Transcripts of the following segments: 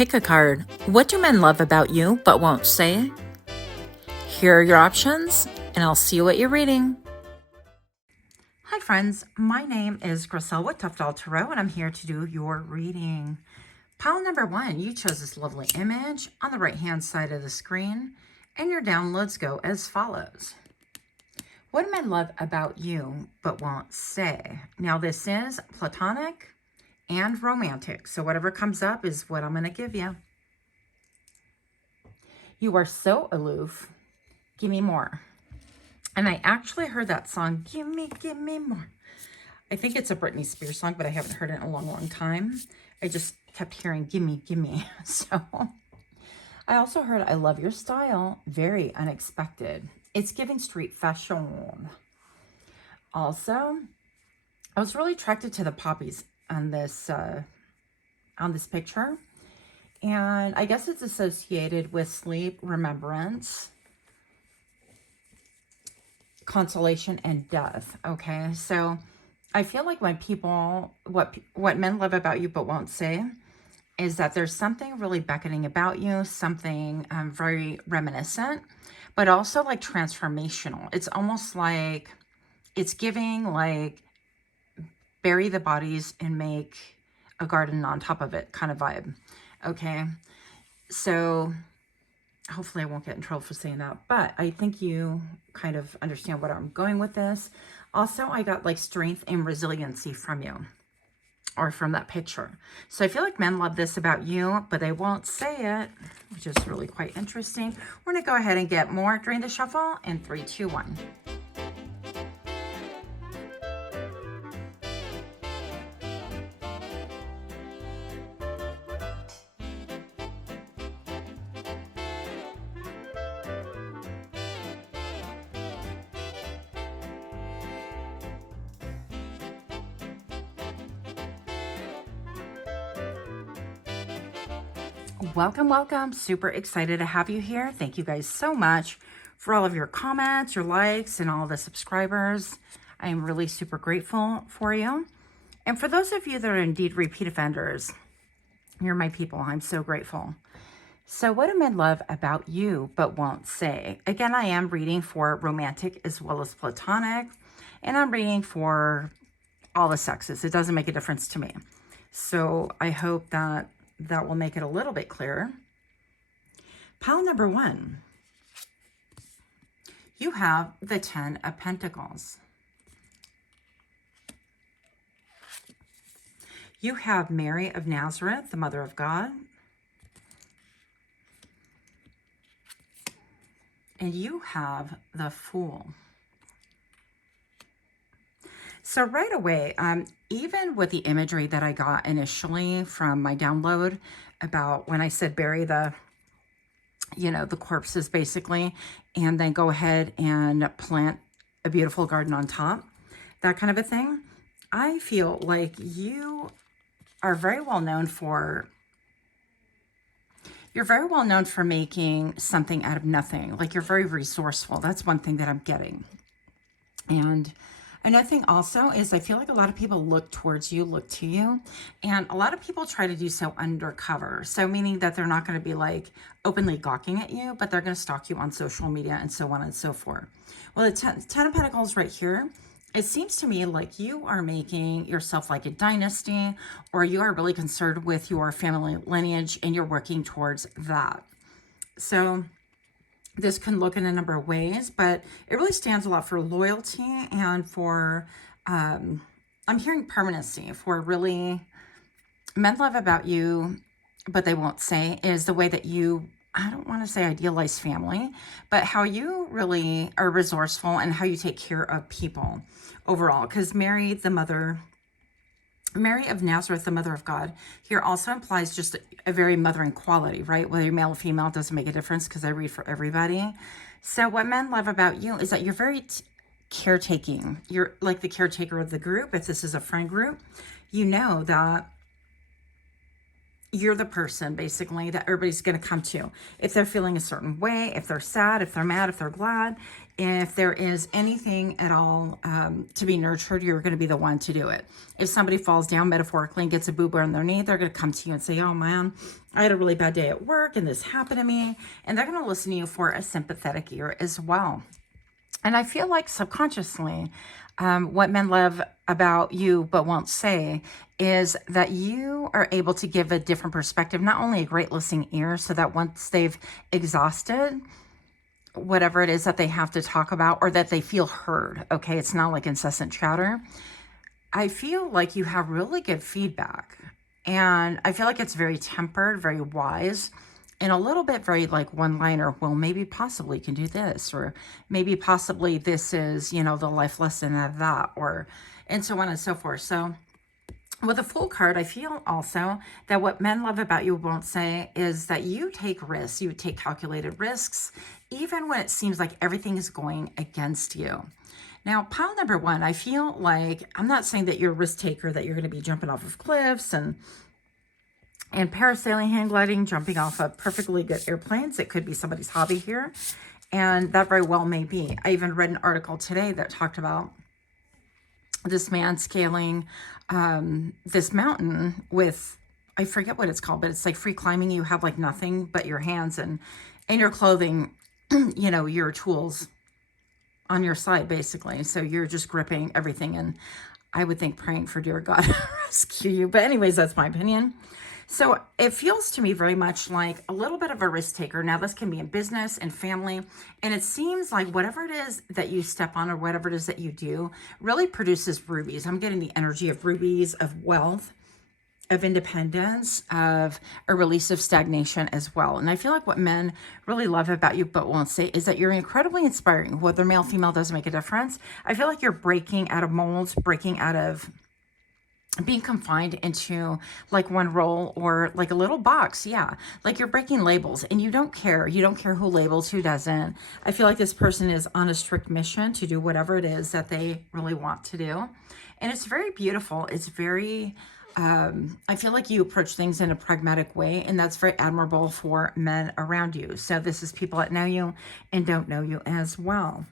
Pick a card. What do men love about you but won't say? Here are your options, and I'll see you at your reading. Hi friends, my name is Griselle with Toughdolltarot, and I'm here to do your reading. Pile number 1, you chose this lovely image on the right hand side of the screen, and your downloads go as follows. What do men love about you but won't say? Now this is Platonic and Romantic, so whatever comes up is what I'm going to give you. You are so aloof. Give me more. And I actually heard that song, give me more. I think it's a Britney Spears song, but I haven't heard it in a long, long time. I just kept hearing, gimme. So I also heard, I love your style. Very unexpected. It's giving street fashion. Also, I was really attracted to the poppies on this picture. And I guess it's associated with sleep, remembrance, consolation, and death. Okay, so I feel like when people, what men love about you but won't say is that there's something really beckoning about you, something very reminiscent, but also like transformational. It's almost like it's giving like bury the bodies and make a garden on top of it kind of vibe. Okay, so hopefully I won't get in trouble for saying that, but I think you kind of understand what I'm going with this. Also, I got like strength and resiliency from you, or from that picture. So I feel like men love this about you, but they won't say it, which is really quite interesting. We're gonna go ahead and get more during the shuffle in 3, 2, 1. Welcome. Super excited to have you here. Thank you guys so much for all of your comments, your likes, and all the subscribers. I am really super grateful for you. And for those of you that are indeed repeat offenders, you're my people. I'm so grateful. So what do men love about you but won't say? Again, I am reading for romantic as well as platonic, and I'm reading for all the sexes. It doesn't make a difference to me. So I hope that will make it a little bit clearer. Pile number 1, you have the 10 of Pentacles. You have Mary of Nazareth, the Mother of God. And you have the Fool. So right away, even with the imagery that I got initially from my download about when I said bury the, the corpses basically, and then go ahead and plant a beautiful garden on top, that kind of a thing, I feel like you are very well known for, making something out of nothing. Like you're very resourceful. That's one thing that I'm getting. And another thing also is I feel like a lot of people look towards you, look to you, and a lot of people try to do so undercover. So meaning that they're not going to be like openly gawking at you, but they're going to stalk you on social media and so on and so forth. Well, the 10 of Pentacles right here, it seems to me like you are making yourself like a dynasty, or you are really concerned with your family lineage and you're working towards that. So this can look in a number of ways, but it really stands a lot for loyalty and for, I'm hearing permanency, for really, men love about you, but they won't say, is the way that you, I don't want to say idealize family, but how you really are resourceful and how you take care of people overall. Because Mary of Nazareth, the Mother of God, here also implies just a very mothering quality, right? Whether you're male or female, it doesn't make a difference because I read for everybody. So what men love about you is that you're very caretaking. You're like the caretaker of the group. If this is a friend group, you know that you're the person basically that everybody's going to come to. If they're feeling a certain way, if they're sad, if they're mad, if they're glad, if there is anything at all to be nurtured, you're going to be the one to do it. If somebody falls down metaphorically and gets a boo-boo on their knee, they're going to come to you and say, oh man, I had a really bad day at work and this happened to me. And they're going to listen to you for a sympathetic ear as well. And I feel like subconsciously, what men love about you but won't say is that you are able to give a different perspective, not only a great listening ear, so that once they've exhausted whatever it is that they have to talk about, or that they feel heard, okay? It's not like incessant chatter. I feel like you have really good feedback, and I feel like it's very tempered, very wise, and a little bit very like one-liner. Well, maybe possibly can do this, or maybe possibly this is, you know, the life lesson of that, or, and so on and so forth. So with a Fool card, I feel also that what men love about you won't say is that you take risks. You take calculated risks, even when it seems like everything is going against you. Now, pile number one, I feel like, I'm not saying that you're a risk taker, that you're going to be jumping off of cliffs and parasailing, hang gliding, jumping off of perfectly good airplanes. It could be somebody's hobby here, and that very well may be. I even read an article today that talked about this man scaling this mountain with, I forget what it's called, but it's like free climbing. You have like nothing but your hands and your clothing, you know, your tools on your side, basically. So you're just gripping everything, and I would think praying for dear God to rescue you. But anyways, that's my opinion. So it feels to me very much like a little bit of a risk taker. Now, this can be in business and family, and it seems like whatever it is that you step on or whatever it is that you do really produces rubies. I'm getting the energy of rubies, of wealth, of independence, of a release of stagnation as well. And I feel like what men really love about you but won't say is that you're incredibly inspiring. Whether male, female doesn't make a difference. I feel like you're breaking out of molds, breaking out of being confined into like one role or like a little box. Yeah, like you're breaking labels, and you don't care who labels, who doesn't. I feel like this person is on a strict mission to do whatever it is that they really want to do, and it's very beautiful. It's very I feel like you approach things in a pragmatic way, and that's very admirable for men around you. So this is people that know you and don't know you as well.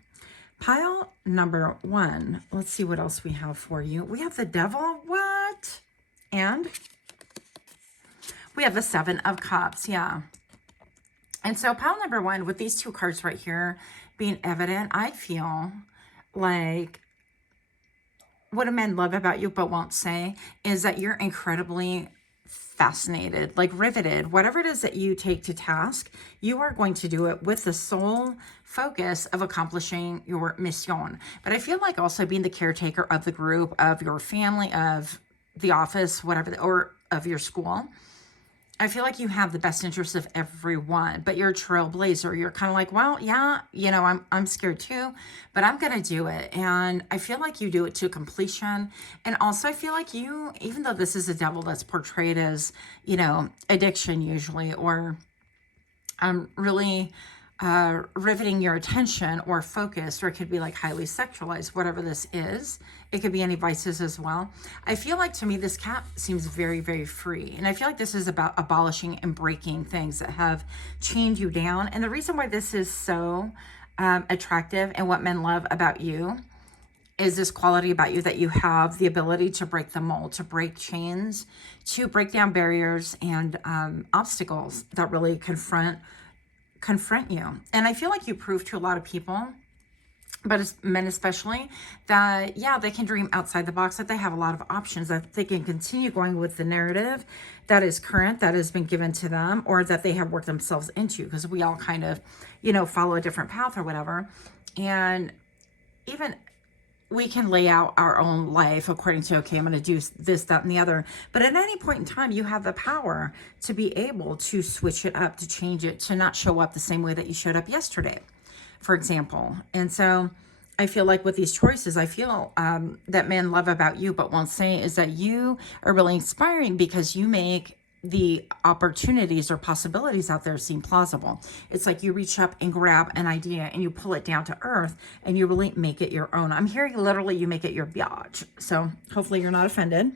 Pile number one. Let's see what else we have for you. We have the Devil. What? And we have the Seven of Cups. Yeah. And so pile number one, with these two cards right here being evident, I feel like what a men love about you but won't say is that you're incredibly fascinated, like riveted. Whatever it is that you take to task, you are going to do it with the sole focus of accomplishing your mission. But I feel like also being the caretaker of the group, of your family, of the office, whatever, or of your school. I feel like you have the best interest of everyone, but you're a trailblazer. You're kind of like, well, yeah, you know, I'm scared too, but I'm going to do it. And I feel like you do it to completion. And also I feel like you, even though this is a devil that's portrayed as, you know, addiction usually, or really riveting your attention or focus, or it could be like highly sexualized, whatever this is. It could be any vices as well. I feel like to me, this cat seems very, very free. And I feel like this is about abolishing and breaking things that have chained you down. And the reason why this is so attractive and what men love about you is this quality about you, that you have the ability to break the mold, to break chains, to break down barriers and obstacles that really confront you. And I feel like you prove to a lot of people, but as men especially, that yeah, they can dream outside the box, that they have a lot of options, that they can continue going with the narrative that is current, that has been given to them, or that they have worked themselves into, because we all kind of, you know, follow a different path or whatever. And even we can lay out our own life according to, okay, I'm going to do this, that, and the other. But at any point in time, you have the power to be able to switch it up, to change it, to not show up the same way that you showed up yesterday, for example. And so I feel like with these choices, I feel that men love about you but won't say is that you are really inspiring, because you make the opportunities or possibilities out there seem plausible. It's like you reach up and grab an idea and you pull it down to earth and you really make it your own. I'm hearing literally you make it your biatch. So hopefully you're not offended.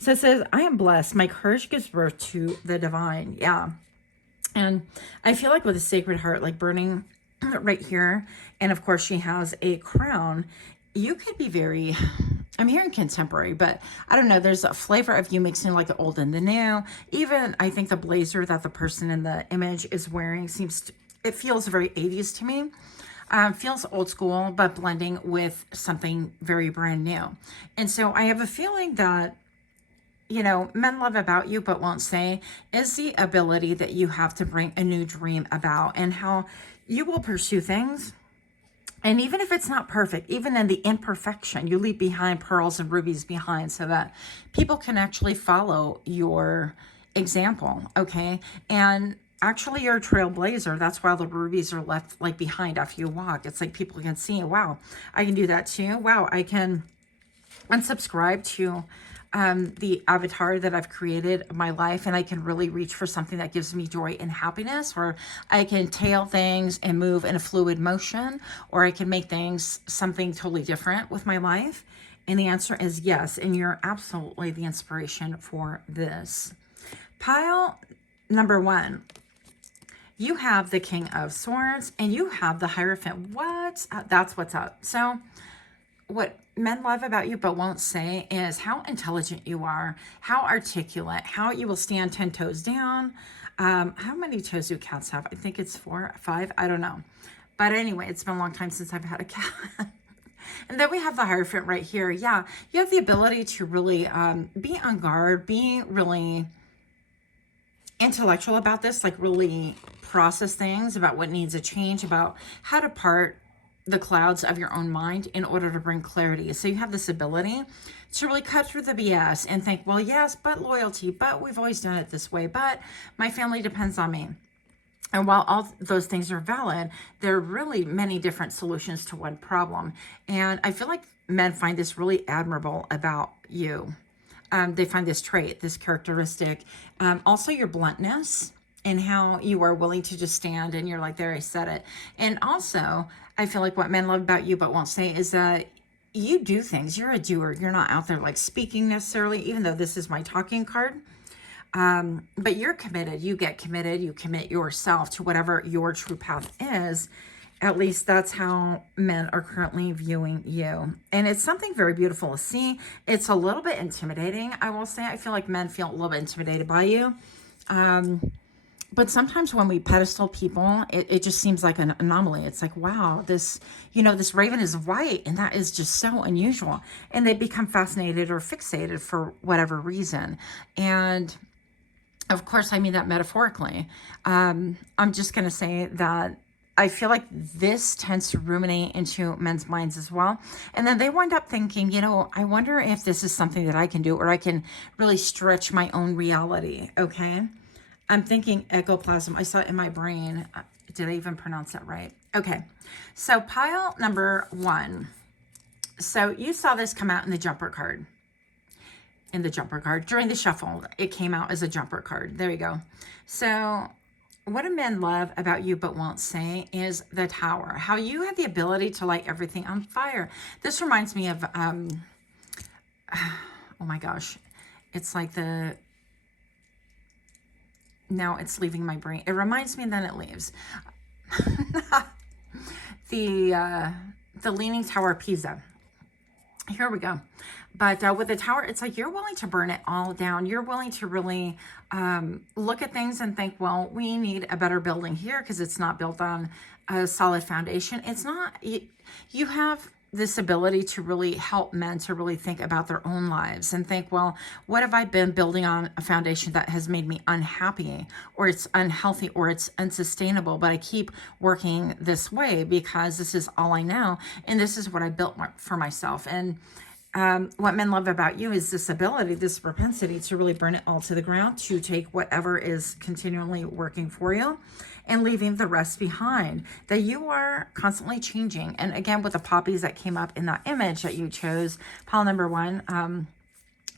So it says, I am blessed. My courage gives birth to the divine. Yeah. And I feel like with a Sacred Heart, like burning right here, and of course she has a crown, you could be very, I'm hearing contemporary, but I don't know, there's a flavor of you mixing like the old and the new. Even I think the blazer that the person in the image is wearing it feels very 80s to me. Feels old school, but blending with something very brand new. And so I have a feeling that, you know, men love about you but won't say is the ability that you have to bring a new dream about, and how you will pursue things. And even if it's not perfect, even in the imperfection, you leave behind pearls and rubies behind so that people can actually follow your example, okay? And actually you're a trailblazer. That's why the rubies are left like behind after you walk. It's like people can see, wow, I can do that too. Wow, I can unsubscribe to the avatar that I've created in my life, and I can really reach for something that gives me joy and happiness, or I can tail things and move in a fluid motion, or I can make things something totally different with my life. And the answer is yes, and you're absolutely the inspiration for this. Pile number 1. You have the King of Swords and you have the Hierophant. What? That's what's up. So what men love about you but won't say is how intelligent you are, how articulate, how you will stand 10 toes down. How many toes do cats have? I think it's 4, 5. I don't know. But anyway, it's been a long time since I've had a cat. And then we have the Hierophant right here. Yeah, you have the ability to really be on guard, be really intellectual about this, like really process things about what needs a change, about how to part the clouds of your own mind in order to bring clarity. So you have this ability to really cut through the BS and think, well, yes, but loyalty, but we've always done it this way, but my family depends on me. And while all those things are valid, there are really many different solutions to one problem. And I feel like men find this really admirable about you. They find this trait, this characteristic. Also your bluntness and how you are willing to just stand and you're like, there, I said it. And also, I feel like what men love about you but won't say is that you do things. You're a doer. You're not out there like speaking necessarily, even though this is my talking card. But you're committed. You get committed. You commit yourself to whatever your true path is. At least that's how men are currently viewing you. And it's something very beautiful to see. It's a little bit intimidating, I will say. I feel like men feel a little bit intimidated by you. But sometimes when we pedestal people, it just seems like an anomaly. It's like, wow, this, you know, this raven is white, and that is just so unusual. And they become fascinated or fixated for whatever reason. And of course, I mean that metaphorically. I'm just going to say that I feel like this tends to ruminate into men's minds as well. And then they wind up thinking, you know, I wonder if this is something that I can do, or I can really stretch my own reality, okay? I'm thinking ectoplasm. I saw it in my brain. Did I even pronounce that right? Okay, so pile number 1. So you saw this come out in the jumper card. During the shuffle, it came out as a jumper card. There you go. So what do men love about you but won't say is the Tower. How you have the ability to light everything on fire. This reminds me of, oh my gosh, it's like now it's leaving my brain. It reminds me and then it leaves. The Leaning Tower of Pisa. Here we go. But with the Tower, it's like you're willing to burn it all down. You're willing to really look at things and think, well, we need a better building here because it's not built on a solid foundation. It's not, you have this ability to really help men to really think about their own lives and think, well, what have I been building on a foundation that has made me unhappy, or it's unhealthy, or it's unsustainable, but I keep working this way because this is all I know. And this is what I built for myself. And what men love about you is this ability, this propensity to really burn it all to the ground, to take whatever is continually working for you and leaving the rest behind, that you are constantly changing. And again, with the poppies that came up in that image that you chose, pile number 1,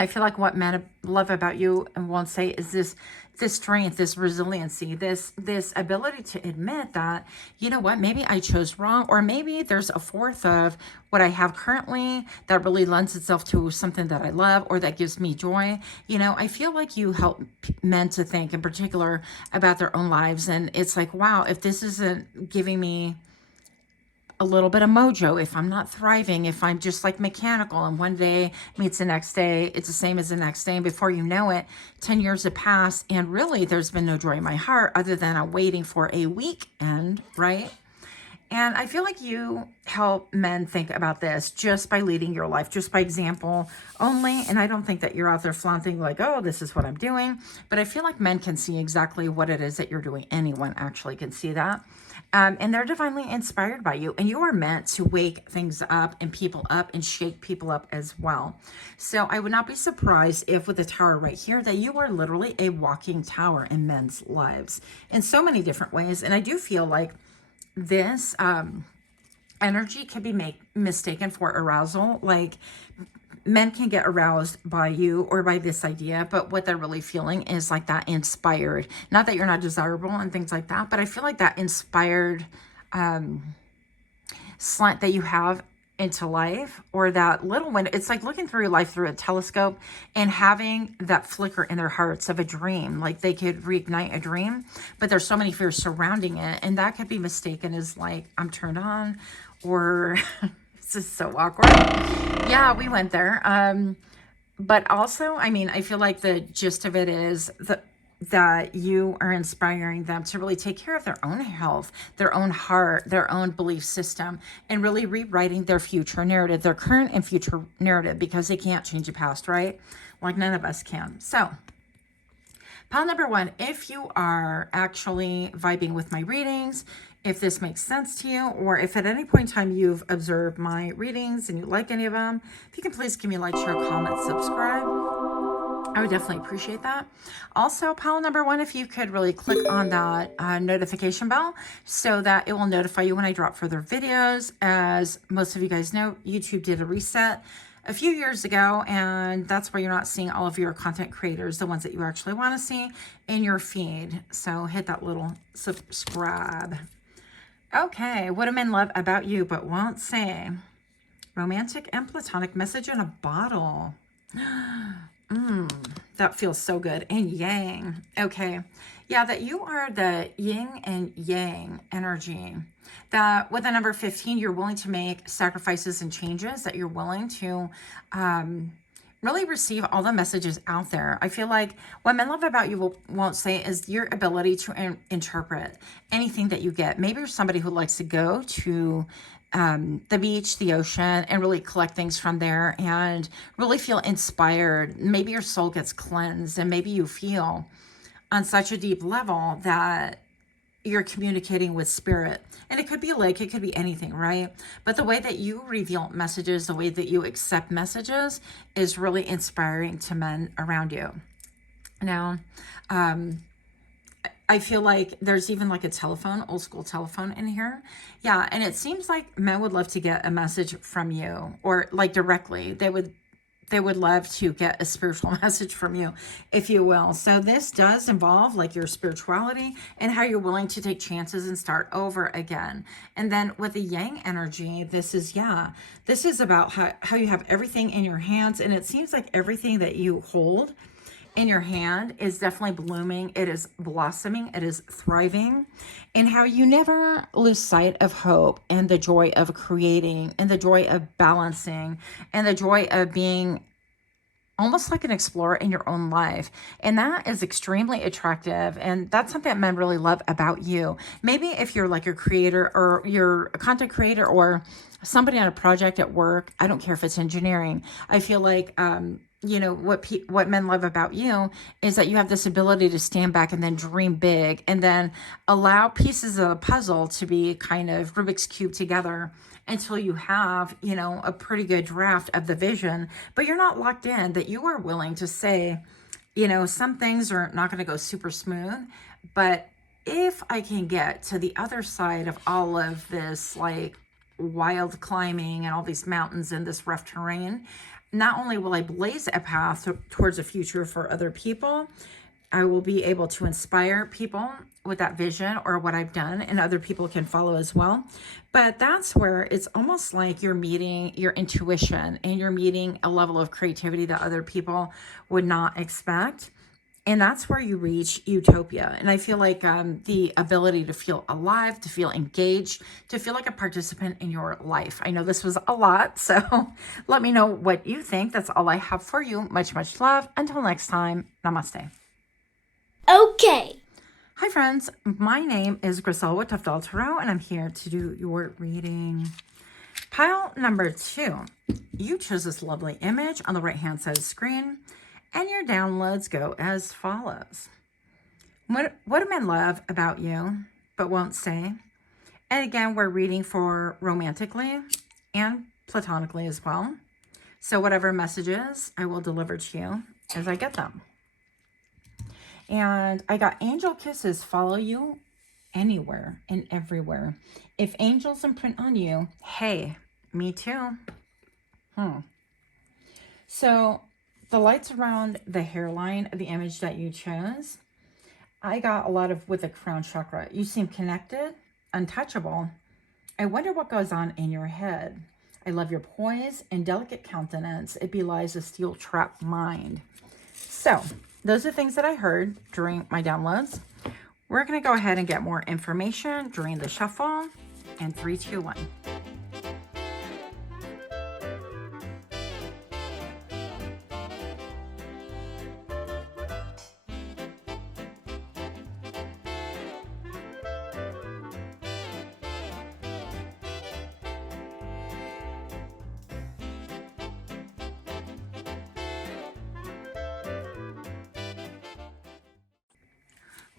I feel like what men love about you and won't say is this strength, this resiliency, this ability to admit that, you know what, maybe I chose wrong, or maybe there's a fourth of what I have currently that really lends itself to something that I love or that gives me joy. You know, I feel like you help men to think in particular about their own lives. And it's like, wow, if this isn't giving me a little bit of mojo, if I'm not thriving, if I'm just like mechanical and one day meets the next day, it's the same as the next day. And before you know it, 10 years have passed and really there's been no joy in my heart other than I'm waiting for a weekend, right? And I feel like you help men think about this just by leading your life, just by example only. And I don't think that you're out there flaunting like, oh, this is what I'm doing. But I feel like men can see exactly what it is that you're doing. Anyone actually can see that. And they're divinely inspired by you. And you are meant to wake things up and people up and shake people up as well. So I would not be surprised if with the tower right here that you are literally a walking tower in men's lives in so many different ways. And I do feel like this energy can be mistaken for arousal. Like men can get aroused by you or by this idea, but what they're really feeling is like that inspired, not that you're not desirable and things like that, but I feel like that inspired slant that you have into life, or that little window. It's like looking through life through a telescope and having that flicker in their hearts of a dream. Like they could reignite a dream, but there's so many fears surrounding it. And that could be mistaken as like, I'm turned on, or this is so awkward. Yeah, we went there. But also, I mean, I feel like the gist of it is that you are inspiring them to really take care of their own health, their own heart, their own belief system, and really rewriting their future narrative, their current and future narrative, because they can't change the past, right? Like none of us can. So pile number one, if you are actually vibing with my readings, if this makes sense to you, or if at any point in time you've observed my readings and you like any of them, if you can please give me a like, share, comment, subscribe. I would definitely appreciate that. Also, pile number one, if you could really click on that notification bell so that it will notify you when I drop further videos. As most of you guys know, YouTube did a reset a few years ago, and that's why you're not seeing all of your content creators, the ones that you actually want to see, in your feed. So hit that little subscribe. Okay, what do men love about you but won't say? Romantic and platonic message in a bottle. That feels so good. And yang. Okay. Yeah, that you are the yin and yang energy. That with the number 15, you're willing to make sacrifices and changes, that you're willing to really receive all the messages out there. I feel like what men love about you won't say is your ability to interpret anything that you get. Maybe you're somebody who likes to go to the beach, the ocean, and really collect things from there and really feel inspired. Maybe your soul gets cleansed, and maybe you feel on such a deep level that you're communicating with spirit. And it could be a lake, it could be anything, right? But the way that you reveal messages, the way that you accept messages is really inspiring to men around you. Now, I feel like there's even like a telephone, old school telephone in here. Yeah, and it seems like men would love to get a message from you, or like directly. They would love to get a spiritual message from you, if you will. So this does involve like your spirituality and how you're willing to take chances and start over again. And then with the yang energy, this is about how you have everything in your hands. And it seems like everything that you hold in your hand is definitely blooming. It is blossoming. It is thriving. And how you never lose sight of hope and the joy of creating and the joy of balancing and the joy of being almost like an explorer in your own life. And that is extremely attractive. And that's something that men really love about you. Maybe if you're like a creator or you're a content creator or somebody on a project at work, I don't care if it's engineering. I feel like, you know, what men love about you is that you have this ability to stand back and then dream big and then allow pieces of a puzzle to be kind of Rubik's Cube together until you have, you know, a pretty good draft of the vision, but you're not locked in, that you are willing to say, you know, some things are not going to go super smooth, but if I can get to the other side of all of this, like wild climbing and all these mountains and this rough terrain, not only will I blaze a path towards a future for other people, I will be able to inspire people with that vision or what I've done, and other people can follow as well. But that's where it's almost like you're meeting your intuition and you're meeting a level of creativity that other people would not expect. And that's where you reach utopia. And I feel like the ability to feel alive, to feel engaged, to feel like a participant in your life. I know this was a lot, so let me know what you think. That's all I have for you. Much, much love. Until next time, namaste. Okay. Hi friends, my name is Griselle with Toughdolltarot, and I'm here to do your reading. Pile number 2. You chose this lovely image on the right hand side of the screen, and your downloads go as follows. What do men love about you but won't say? And again, we're reading for romantically and platonically as well. So whatever messages I will deliver to you as I get them. And I got angel kisses follow you anywhere and everywhere. If angels imprint on you, hey, me too. So the lights around the hairline of the image that you chose, I got a lot of with the crown chakra. You seem connected, untouchable. I wonder what goes on in your head. I love your poise and delicate countenance. It belies a steel trap mind. So those are things that I heard during my downloads. We're going to go ahead and get more information during the shuffle. And 3, 2, 1.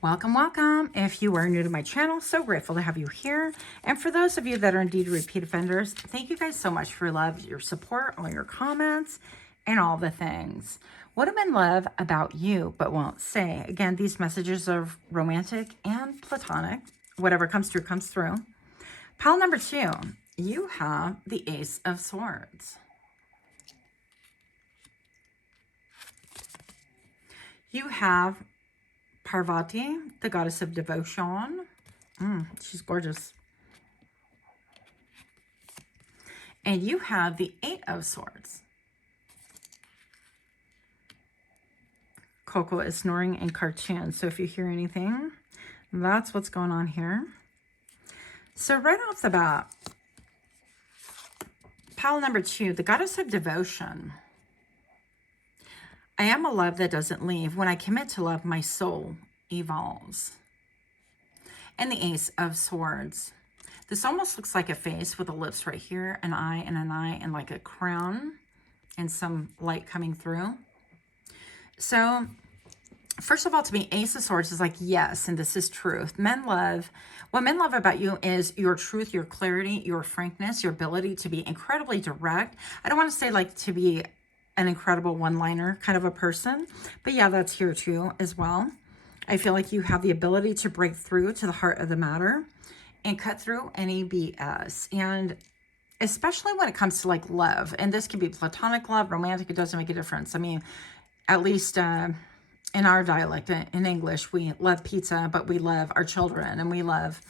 Welcome, welcome. If you are new to my channel, so grateful to have you here. And for those of you that are indeed repeat offenders, thank you guys so much for your love, your support, all your comments, and all the things. What do men love about you but won't say? Again, these messages are romantic and platonic. Whatever comes through, comes through. Pile number 2, you have the Ace of Swords. You have Parvati, the goddess of devotion. She's gorgeous. And you have the 8 of Swords. Coco is snoring in cartoons. So if you hear anything, that's what's going on here. So right off the bat, pile number 2, the goddess of devotion. I am a love that doesn't leave. When I commit to love, my soul evolves. And the Ace of Swords. This almost looks like a face with the lips right here, an eye, and like a crown and some light coming through. So first of all, to me, Ace of Swords is like, yes, and this is truth. What men love about you is your truth, your clarity, your frankness, your ability to be incredibly direct. I don't want to say like to be an incredible one-liner kind of a person, but yeah, that's here too as well. I feel like you have the ability to break through to the heart of the matter and cut through any BS. And especially when it comes to like love, and this can be platonic love, romantic, it doesn't make a difference. I mean, at least in our dialect, in English, we love pizza, but we love our children, and we love,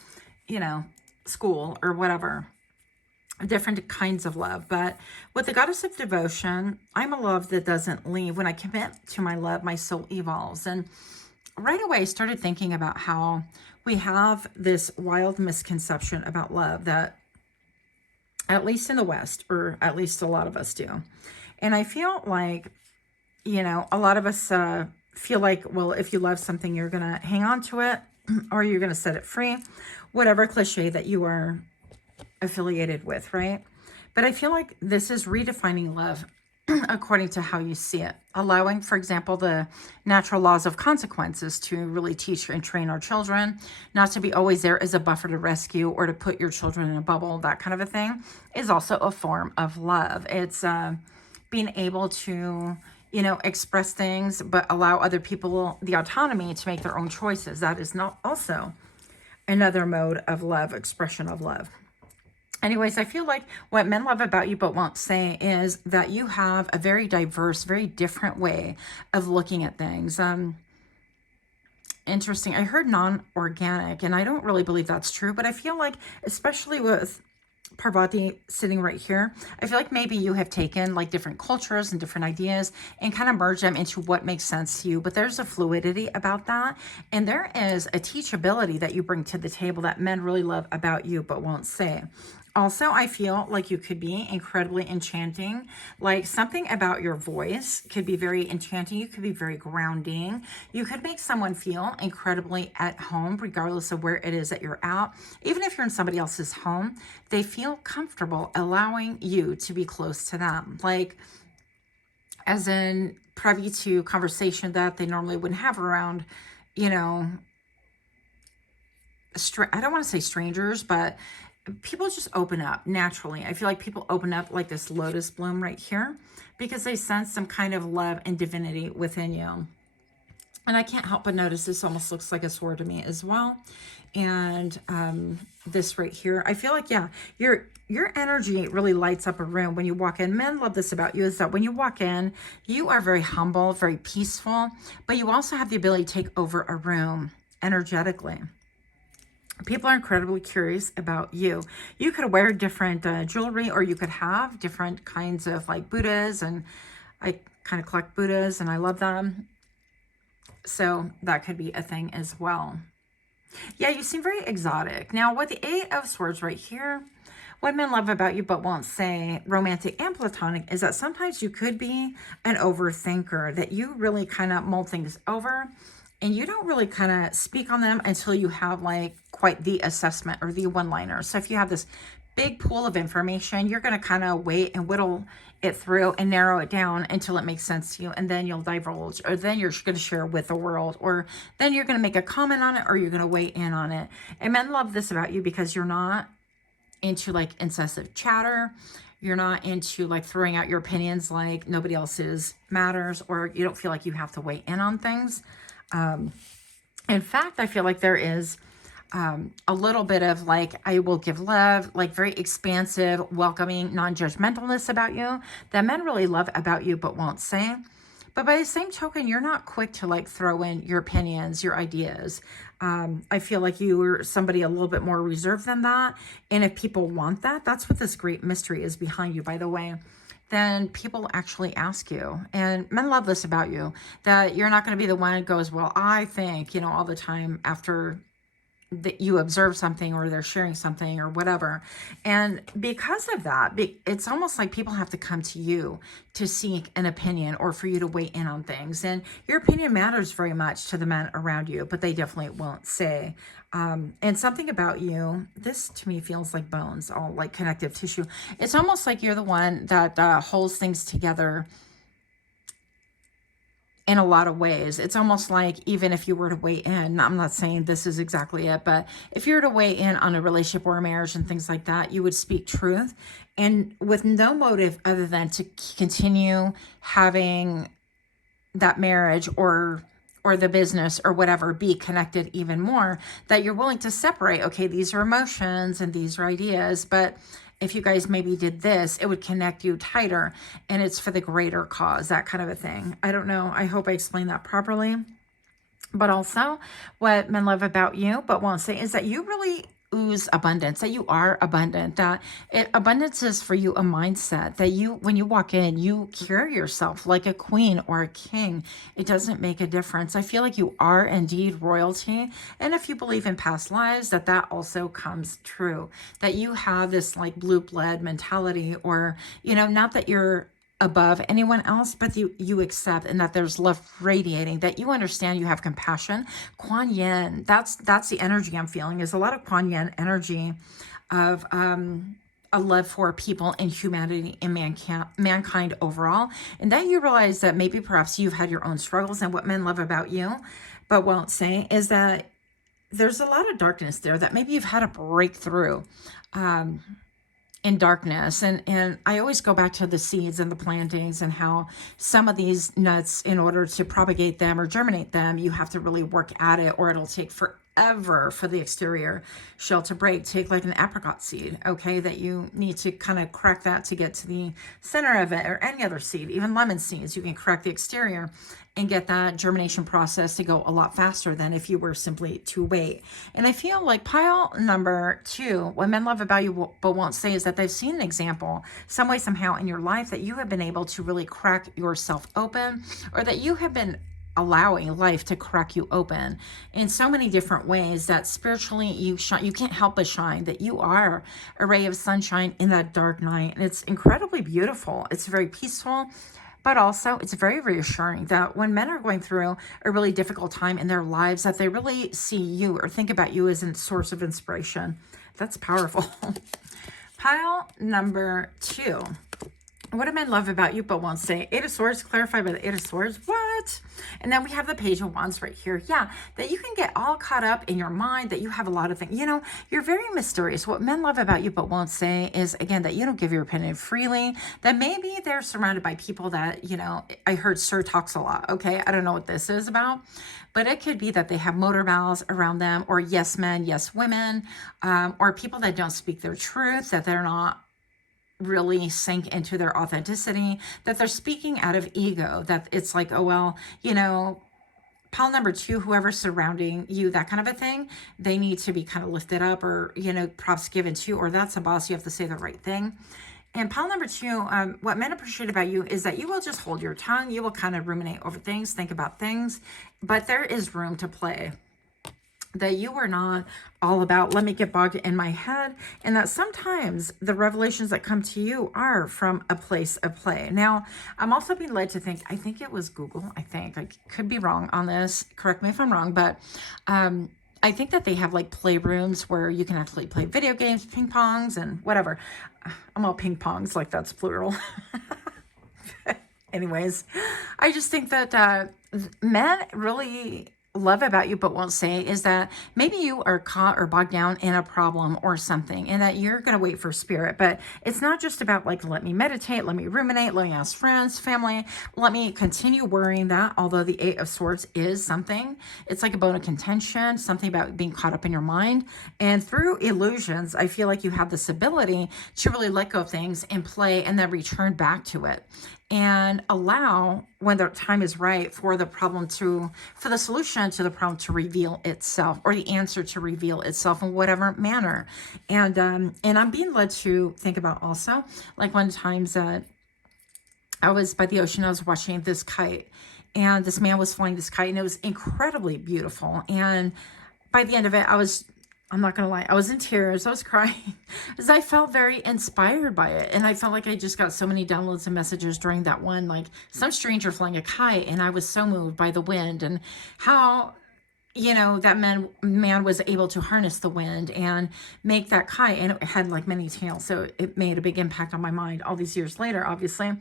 you know, school or whatever. Different kinds of love. But with the goddess of devotion, I'm a love that doesn't leave. When I commit to my love, my soul evolves. And right away I started thinking about how we have this wild misconception about love that, at least in the West, or at least a lot of us do. And I feel like, you know, a lot of us feel like, well, if you love something, you're going to hang on to it, or you're going to set it free, whatever cliche that you are affiliated with, right? But I feel like this is redefining love according to how you see it, allowing, for example, the natural laws of consequences to really teach and train our children, not to be always there as a buffer to rescue or to put your children in a bubble, that kind of a thing, is also a form of love. It's being able to, you know, express things, but allow other people the autonomy to make their own choices. That is not also another mode of love, expression of love. Anyways, I feel like what men love about you but won't say is that you have a very diverse, very different way of looking at things. Interesting. I heard non-organic, and I don't really believe that's true, but I feel like, especially with Parvati sitting right here, I feel like maybe you have taken like different cultures and different ideas and kind of merged them into what makes sense to you. But there's a fluidity about that. And there is a teachability that you bring to the table that men really love about you but won't say. Also, I feel like you could be incredibly enchanting. Like something about your voice could be very enchanting. You could be very grounding. You could make someone feel incredibly at home, regardless of where it is that you're at. Even if you're in somebody else's home, they feel comfortable allowing you to be close to them. Like, as in privy to conversation that they normally wouldn't have around, you know, I don't want to say strangers, but people just open up naturally. I feel like people open up like this lotus bloom right here because they sense some kind of love and divinity within you. And I can't help but notice this almost looks like a sword to me as well. And this right here, I feel like, yeah, your energy really lights up a room when you walk in. Men love this about you, is that when you walk in, you are very humble, very peaceful, but you also have the ability to take over a room energetically. People are incredibly curious about you. You could wear different jewelry, or you could have different kinds of like Buddhas, and I kind of collect Buddhas and I love them. So that could be a thing as well. Yeah, you seem very exotic. Now with the Eight of Swords right here, what men love about you but won't say, romantic and platonic, is that sometimes you could be an overthinker, that you really kind of mull things over and you don't really kind of speak on them until you have like quite the assessment or the one-liner. So if you have this big pool of information, you're going to kind of wait and whittle it through and narrow it down until it makes sense to you. And then you'll divulge, or then you're going to share with the world, or then you're going to make a comment on it, or you're going to weigh in on it. And men love this about you because you're not into like incessant chatter. You're not into like throwing out your opinions like nobody else's matters, or you don't feel like you have to weigh in on things. In fact, I feel like there is a little bit of like, I will give love, like very expansive, welcoming, non-judgmentalness about you that men really love about you but won't say. But by the same token, you're not quick to like throw in your opinions, your ideas. I feel like you are somebody a little bit more reserved than that. And if people want that, that's what this great mystery is behind you, by the way. Then people actually ask you. And men love this about you, that you're not going to be the one that goes, well, I think, all the time after that you observe something or they're sharing something or whatever. And because of that, it's almost like people have to come to you to seek an opinion or for you to weigh in on things. And your opinion matters very much to the men around you, but they definitely won't say. And something about you, this to me feels like bones, all like connective tissue. It's almost like you're the one that holds things together in a lot of ways. It's almost like even if you were to weigh in, I'm not saying this is exactly it, but if you were to weigh in on a relationship or a marriage and things like that, you would speak truth and with no motive other than to continue having that marriage or the business or whatever be connected even more, that you're willing to separate. Okay, these are emotions and these are ideas, but if you guys maybe did this, it would connect you tighter and it's for the greater cause, that kind of a thing. I don't know. I hope I explained that properly. But also what men love about you but won't say is that you really ooze abundance, that you are abundant, that abundance is for you a mindset, that you, when you walk in, you carry yourself like a queen or a king. It doesn't make a difference. I feel like you are indeed royalty. And if you believe in past lives, that also comes true, that you have this like blue blood mentality, or, not that you're above anyone else, but you accept, and that there's love radiating, that you understand, you have compassion. Kuan Yin, that's the energy I'm feeling, is a lot of Kuan Yin energy of a love for people and humanity and mankind overall. And then you realize that maybe perhaps you've had your own struggles, and what men love about you but won't say is that there's a lot of darkness there, that maybe you've had a breakthrough in darkness. And I always go back to the seeds and the plantings, and how some of these nuts, in order to propagate them or germinate them, you have to really work at it, or it'll take ever for the exterior shell to break, take like an apricot seed, okay, that you need to kind of crack that to get to the center of it, or any other seed, even lemon seeds, you can crack the exterior and get that germination process to go a lot faster than if you were simply to wait. And I feel like pile number 2, what men love about you but won't say, is that they've seen an example some way, somehow in your life that you have been able to really crack yourself open, or that you have been allowing life to crack you open in so many different ways that spiritually you shine, you can't help but shine, that you are a ray of sunshine in that dark night. And it's incredibly beautiful. It's very peaceful, but also it's very reassuring that when men are going through a really difficult time in their lives, that they really see you or think about you as a source of inspiration. That's powerful. Pile number 2. What do men love about you but won't say? 8 of Swords, clarified by the 8 of Swords. What? And then we have the Page of Wands right here. Yeah, that you can get all caught up in your mind, that you have a lot of things. You know, you're very mysterious. What men love about you but won't say is, again, that you don't give your opinion freely, that maybe they're surrounded by people that, you know, I heard Sir talks a lot, okay? I don't know what this is about, but it could be that they have motor mouths around them, or yes men, yes women, or people that don't speak their truth, that they're not really sink into their authenticity, that they're speaking out of ego, that it's like, oh, well, you know, pile number 2, whoever's surrounding you, that kind of a thing, they need to be kind of lifted up, or, you know, props given to you, or that's a boss, you have to say the right thing. And pile number 2, what men appreciate about you is that you will just hold your tongue, you will kind of ruminate over things, think about things, but there is room to play. That you are not all about, let me get bogged in my head, and that sometimes the revelations that come to you are from a place of play. Now, I'm also being led to think, I think it was Google, I could be wrong on this, correct me if I'm wrong, but I think that they have like playrooms where you can actually play video games, ping pongs, and whatever. I'm all ping pongs, like that's plural. Anyways, I just think that men really love about you but won't say is that maybe you are caught or bogged down in a problem or something, and that you're going to wait for spirit. But it's not just about like, let me meditate, let me ruminate, let me ask friends, family, let me continue worrying. That although the 8 of Swords is something, it's like a bone of contention, something about being caught up in your mind. And through illusions, I feel like you have this ability to really let go of things and play, and then return back to it, and allow, when the time is right, for the solution to the problem to reveal itself, or the answer to reveal itself in whatever manner. And I'm being led to think about also, like one times that I was by the ocean, I was watching this kite, and this man was flying this kite, and it was incredibly beautiful. And by the end of it, I'm not going to lie, I was in tears. I was crying because I felt very inspired by it. And I felt like I just got so many downloads and messages during that one, like some stranger flying a kite. And I was so moved by the wind, and how, you know, that man was able to harness the wind and make that kite. And it had like many tails. So it made a big impact on my mind all these years later, obviously.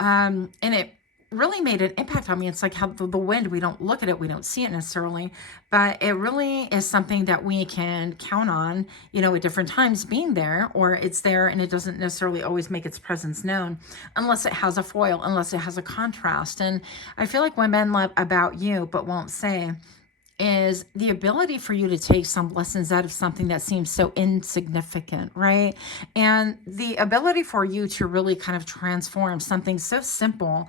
And it really made an impact on me. It's like how the wind, we don't look at it, we don't see it necessarily, but it really is something that we can count on, you know, at different times being there, or it's there and it doesn't necessarily always make its presence known unless it has a foil, unless it has a contrast. And I feel like when men love about you but won't say is the ability for you to take some lessons out of something that seems so insignificant, right? And the ability for you to really kind of transform something so simple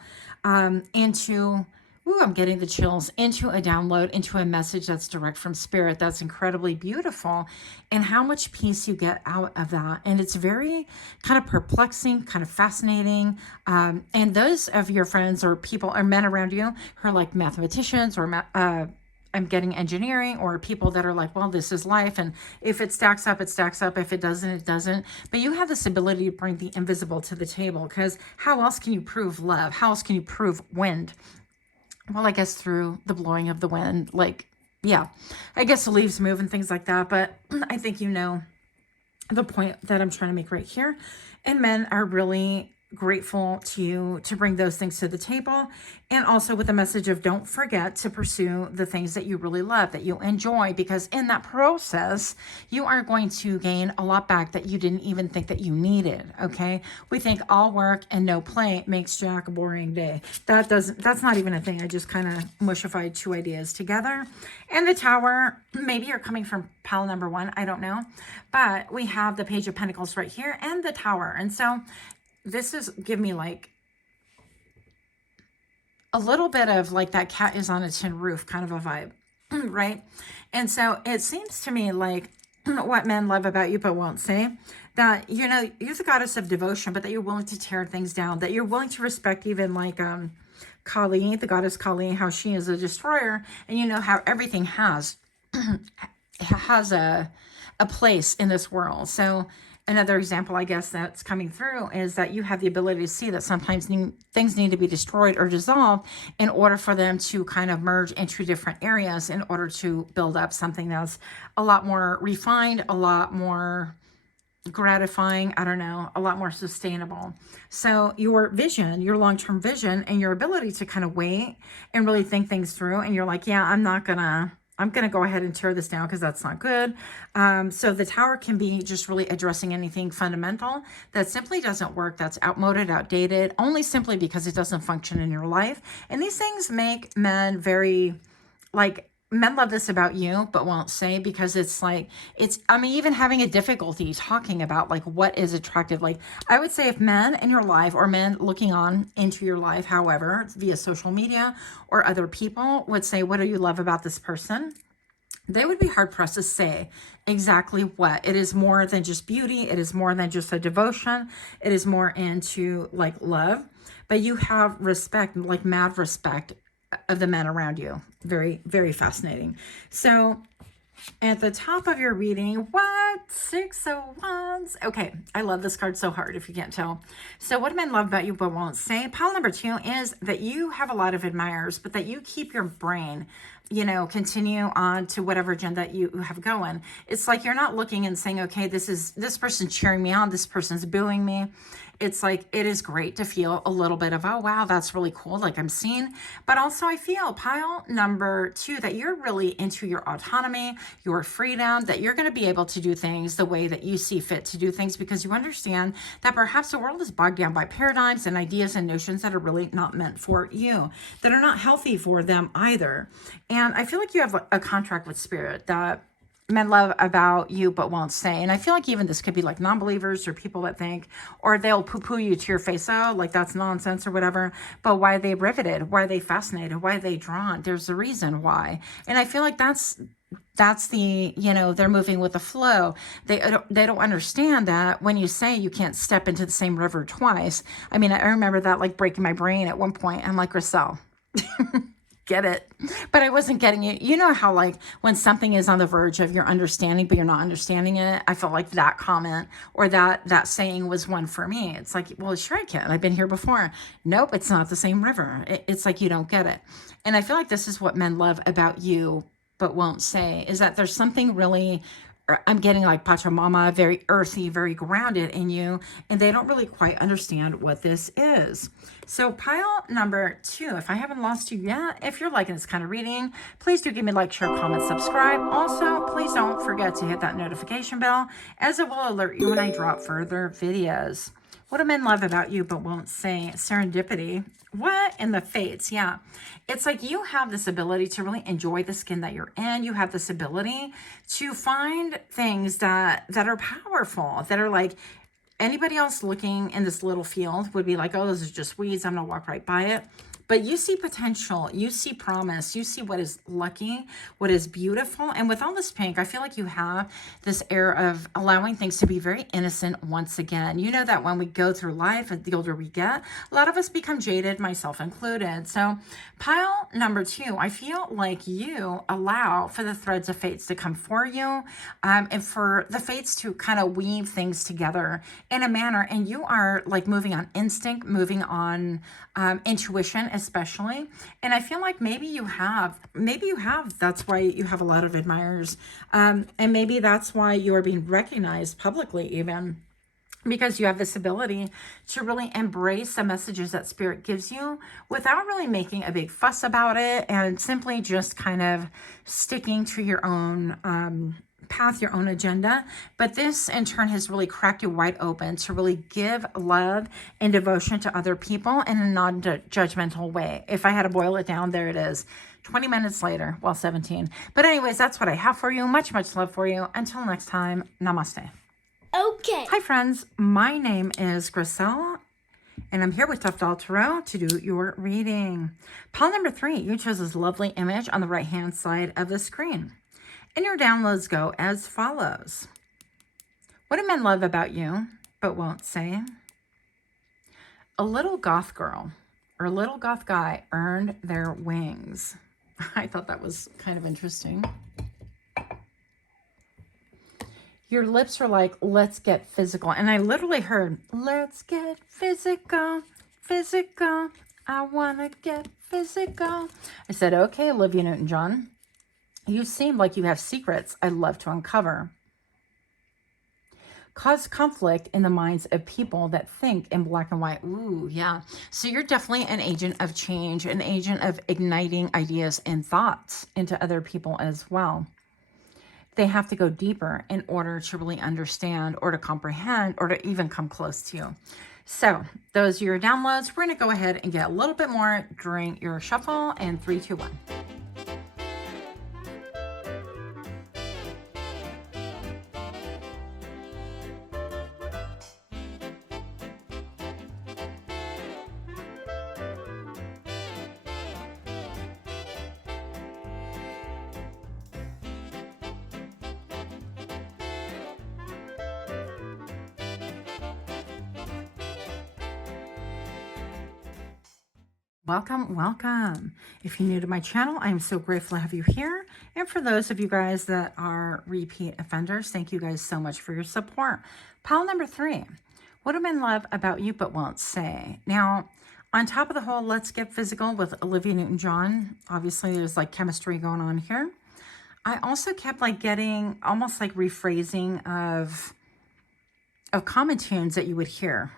into, ooh, I'm getting the chills, into a download, into a message that's direct from spirit. That's incredibly beautiful. And how much peace you get out of that. And it's very kind of perplexing, kind of fascinating. And those of your friends or people or men around you who are like mathematicians, or I'm getting engineering, or people that are like, well, this is life, and if it stacks up, it stacks up. If it doesn't, it doesn't. But you have this ability to bring the invisible to the table, because how else can you prove love? How else can you prove wind? Well, I guess through the blowing of the wind, like, yeah, I guess the leaves move and things like that. But I think you know the point that I'm trying to make right here. And men are really grateful to you to bring those things to the table. And also with the message of don't forget to pursue the things that you really love, that you enjoy, because in that process, you are going to gain a lot back that you didn't even think that you needed. Okay. We think all work and no play makes Jack a boring day. That's not even a thing. I just kind of mushified two ideas together. And the Tower, maybe you're coming from pile number 1. I don't know, but we have the Page of Pentacles right here and the Tower. And so this is give me like a little bit of like that cat is on a tin roof kind of a vibe, right? And so it seems to me like what men love about you but won't say, that, you know, you're the goddess of devotion, but that you're willing to tear things down, that you're willing to respect even like Kali, the goddess Kali, how she is a destroyer, and you know how everything has a place in this world. So another example, I guess, that's coming through is that you have the ability to see that sometimes things need to be destroyed or dissolved in order for them to kind of merge into different areas in order to build up something that's a lot more refined, a lot more gratifying, I don't know, a lot more sustainable. So your vision, your long-term vision, and your ability to kind of wait and really think things through, and you're like, yeah, I'm gonna go ahead and tear this down because that's not good. So the Tower can be just really addressing anything fundamental that simply doesn't work, that's outmoded, outdated, only simply because it doesn't function in your life. And these things make men very, like, men love this about you, but won't say, because it's like, I mean, even having a difficulty talking about like what is attractive. Like I would say if men in your life or men looking on into your life, however, via social media or other people would say, what do you love about this person? They would be hard pressed to say exactly what. It is more than just beauty. It is more than just a devotion. It is more into like love, but you have respect, like mad respect of the men around you. Very, very fascinating. So at the top of your reading, what? 6 of Wands. Okay, I love this card so hard, if you can't tell. So what do men love about you but won't say? Pile number 2 is that you have a lot of admirers, but that you keep your brain, you know, continue on to whatever agenda you have going. It's like you're not looking and saying, okay, this person's cheering me on, this person's booing me. It's like, it is great to feel a little bit of, oh, wow, that's really cool. Like I'm seen. But also I feel pile number 2, that you're really into your autonomy, your freedom, that you're going to be able to do things the way that you see fit to do things, because you understand that perhaps the world is bogged down by paradigms and ideas and notions that are really not meant for you, that are not healthy for them either. And I feel like you have a contract with spirit that men love about you but won't say. And I feel like even this could be like non-believers or people that think, or they'll poo-poo you to your face, oh, like that's nonsense or whatever. But why are they riveted? Why are they fascinated? Why are they drawn? There's a reason why. And I feel like that's the, you know, they're moving with the flow. They don't understand that when you say you can't step into the same river twice. I mean, I remember that like breaking my brain at one point. I'm like, Gracelle, get it, but I wasn't getting it. You know how like when something is on the verge of your understanding but you're not understanding it, I felt like that comment or that saying was one for me. It's like, well, sure I can, I've been here before. Nope, it's not the same river. It's like you don't get it. And I feel like this is what men love about you but won't say, is that there's something really, I'm getting like Pachamama, very earthy, very grounded in you, and they don't really quite understand what this is. So pile number 2, if I haven't lost you yet, if you're liking this kind of reading, please do give me a like, share, comment, subscribe. Also, please don't forget to hit that notification bell, as it will alert you when I drop further videos. What do men love about you but won't say? Serendipity. What? And the fates. Yeah. It's like you have this ability to really enjoy the skin that you're in. You have this ability to find things that are powerful, that are like anybody else looking in this little field would be like, oh, those are just weeds, I'm gonna walk right by it. But you see potential, you see promise, you see what is lucky, what is beautiful. And with all this pink, I feel like you have this air of allowing things to be very innocent once again. You know that when we go through life, and the older we get, a lot of us become jaded, myself included. So pile number 2, I feel like you allow for the threads of fates to come for you, and for the fates to kind of weave things together in a manner. And you are like moving on instinct, moving on intuition, especially. And I feel like maybe you have, that's why you have a lot of admirers. And maybe that's why you are being recognized publicly even because you have this ability to really embrace the messages that Spirit gives you without really making a big fuss about it, and simply just kind of sticking to your own path, your own agenda. But this in turn has really cracked you wide open to really give love and devotion to other people in a non-judgmental way. If I had to boil it down, there it is. 20 minutes later, well, 17. But anyways, that's what I have for you. Much, much love for you. Until next time, namaste. Okay. Hi friends, my name is Griselle, and I'm here with Toughdolltarot to do your reading. Pile number 3, you chose this lovely image on the right hand side of the screen. And your downloads go as follows. What do men love about you, but won't say? A little goth girl or a little goth guy earned their wings. I thought that was kind of interesting. Your lips are like, let's get physical. And I literally heard, let's get physical, physical. I want to get physical. I said, okay, Olivia Newton-John, you seem like you have secrets I'd love to uncover. Cause conflict in the minds of people that think in black and white. Ooh, yeah. So you're definitely an agent of change, an agent of igniting ideas and thoughts into other people as well. They have to go deeper in order to really understand or to comprehend or to even come close to you. So those are your downloads. We're going to go ahead and get a little bit more during your shuffle in 3, 2, 1. Welcome, welcome. If you're new to my channel, I am so grateful to have you here. And for those of you guys that are repeat offenders, thank you guys so much for your support. Pile number 3, what do men love about you but won't say? Now, on top of the whole let's get physical with Olivia Newton-John, obviously there's like chemistry going on here. I also kept like getting almost like rephrasing of common tunes that you would hear.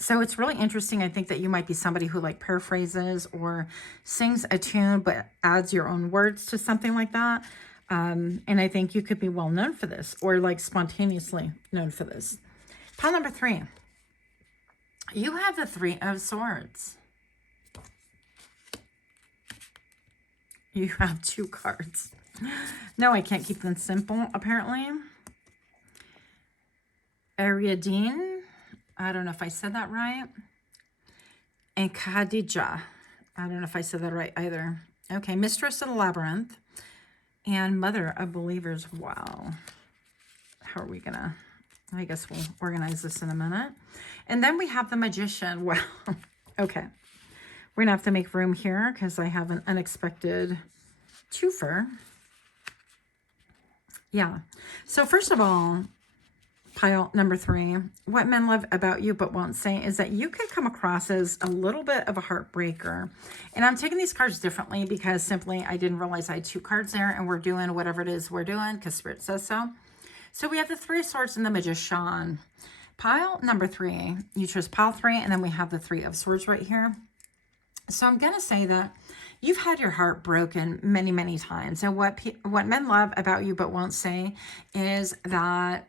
So it's really interesting. I think that you might be somebody who like paraphrases or sings a tune, but adds your own words to something like that. And I think you could be well known for this, or like spontaneously known for this. Pile number 3. You have the 3 of Swords. You have 2 cards. No, I can't keep them simple, apparently. Ariadne. I don't know if I said that right. And Khadija. I don't know if I said that right either. Okay, Mistress of the Labyrinth. And Mother of Believers. Wow. How are we going to... I guess we'll organize this in a minute. And then we have the Magician. Wow. Okay. We're going to have to make room here because I have an unexpected twofer. Yeah. So first of all... Pile number 3, what men love about you but won't say is that you could come across as a little bit of a heartbreaker. And I'm taking these cards differently because simply I didn't realize I had 2 cards there, and we're doing whatever it is we're doing because Spirit says so. So we have the 3 of Swords and the Magician. Pile number 3, you chose pile 3, and then we have the 3 of Swords right here. So I'm going to say that you've had your heart broken many, many times. And what men love about you but won't say is that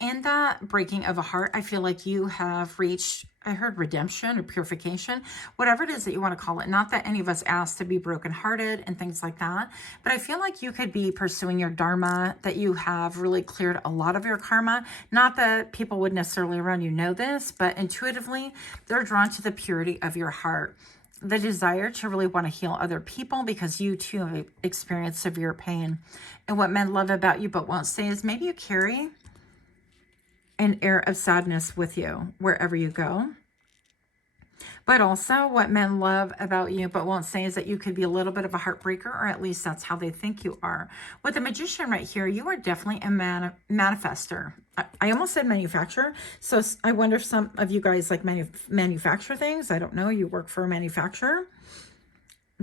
in that breaking of a heart, I feel like you have reached, I heard redemption or purification, whatever it is that you want to call it. Not that any of us asked to be brokenhearted and things like that, but I feel like you could be pursuing your dharma, that you have really cleared a lot of your karma. Not that people would necessarily around you know this, but intuitively, they're drawn to the purity of your heart. The desire to really want to heal other people because you too have experienced severe pain. And what men love about you but won't say is maybe you carry an air of sadness with you wherever you go. But also what men love about you but won't say is that you could be a little bit of a heartbreaker, or at least that's how they think you are. With the Magician right here, you are definitely a manifester. I almost said manufacturer. So I wonder if some of you guys like manufacture things. I don't know. You work for a manufacturer.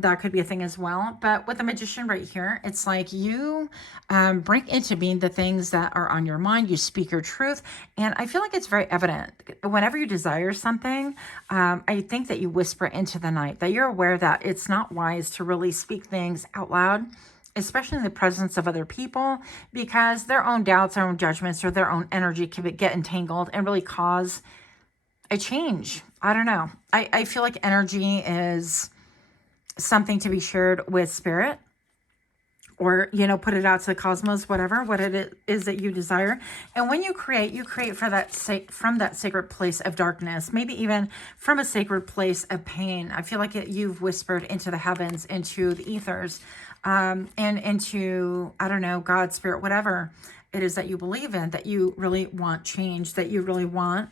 that could be a thing as well. But with the Magician right here, it's like you bring into being the things that are on your mind. You speak your truth. And I feel like it's very evident. Whenever you desire something, I think that you whisper into the night, that you're aware that it's not wise to really speak things out loud, especially in the presence of other people, because their own doubts, their own judgments, or their own energy can get entangled and really cause a change. I don't know. I feel like energy is something to be shared with spirit, or, you know, put it out to the cosmos, whatever, what it is that you desire. And when you create for that from that sacred place of darkness, maybe even from a sacred place of pain. I feel like you've whispered into the heavens, into the ethers, and into, I don't know, God, spirit, whatever it is that you believe in, that you really want change, that you really want,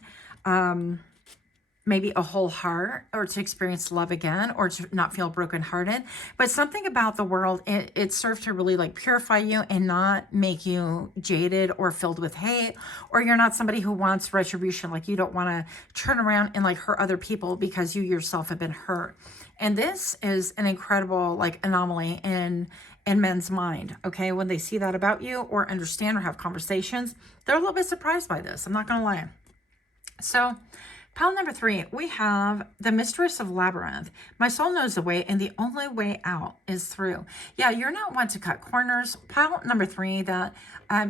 maybe a whole heart, or to experience love again, or to not feel brokenhearted. But something about the world, it served to really like purify you and not make you jaded or filled with hate, or you're not somebody who wants retribution. Like you don't want to turn around and like hurt other people because you yourself have been hurt. And this is an incredible like anomaly in men's mind. Okay, when they see that about you or understand or have conversations, they're a little bit surprised by this. I'm not gonna lie. So pile number 3, we have the Mistress of Labyrinth. My soul knows the way, and the only way out is through. Yeah, you're not one to cut corners. Pile number 3, that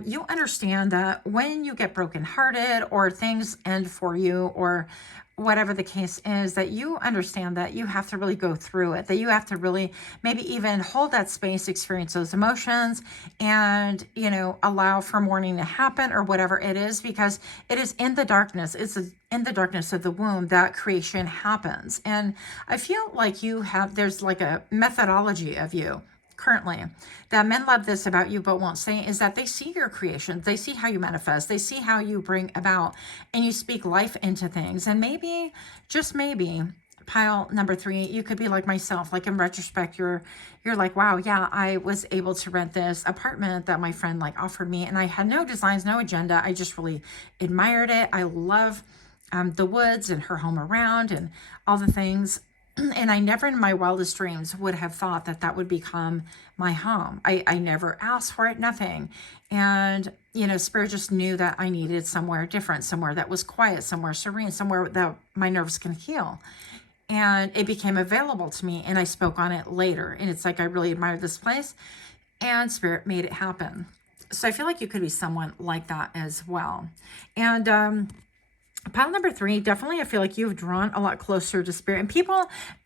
you understand that when you get brokenhearted or things end for you, or whatever the case is, that you understand that you have to really go through it, that you have to really maybe even hold that space, experience those emotions, and, you know, allow for mourning to happen, or whatever it is, because it is in the darkness. It's in the darkness of the womb that creation happens. And I feel like there's like a methodology of you currently that men love this about you but won't say, is that they see your creations, they see how you manifest, they see how you bring about and you speak life into things. And maybe, just maybe, pile number 3, you could be like myself. Like in retrospect, you're like, wow, yeah, I was able to rent this apartment that my friend like offered me, and I had no designs, no agenda. I just really admired it. I love the woods and her home around and all the things. And I never in my wildest dreams would have thought that that would become my home. I never asked for it, nothing. And, you know, Spirit just knew that I needed somewhere different, somewhere that was quiet, somewhere serene, somewhere that my nerves can heal. And it became available to me, and I spoke on it later. And it's like, I really admired this place, and Spirit made it happen. So I feel like you could be someone like that as well. And, pile number 3, definitely I feel like you've drawn a lot closer to Spirit. And people,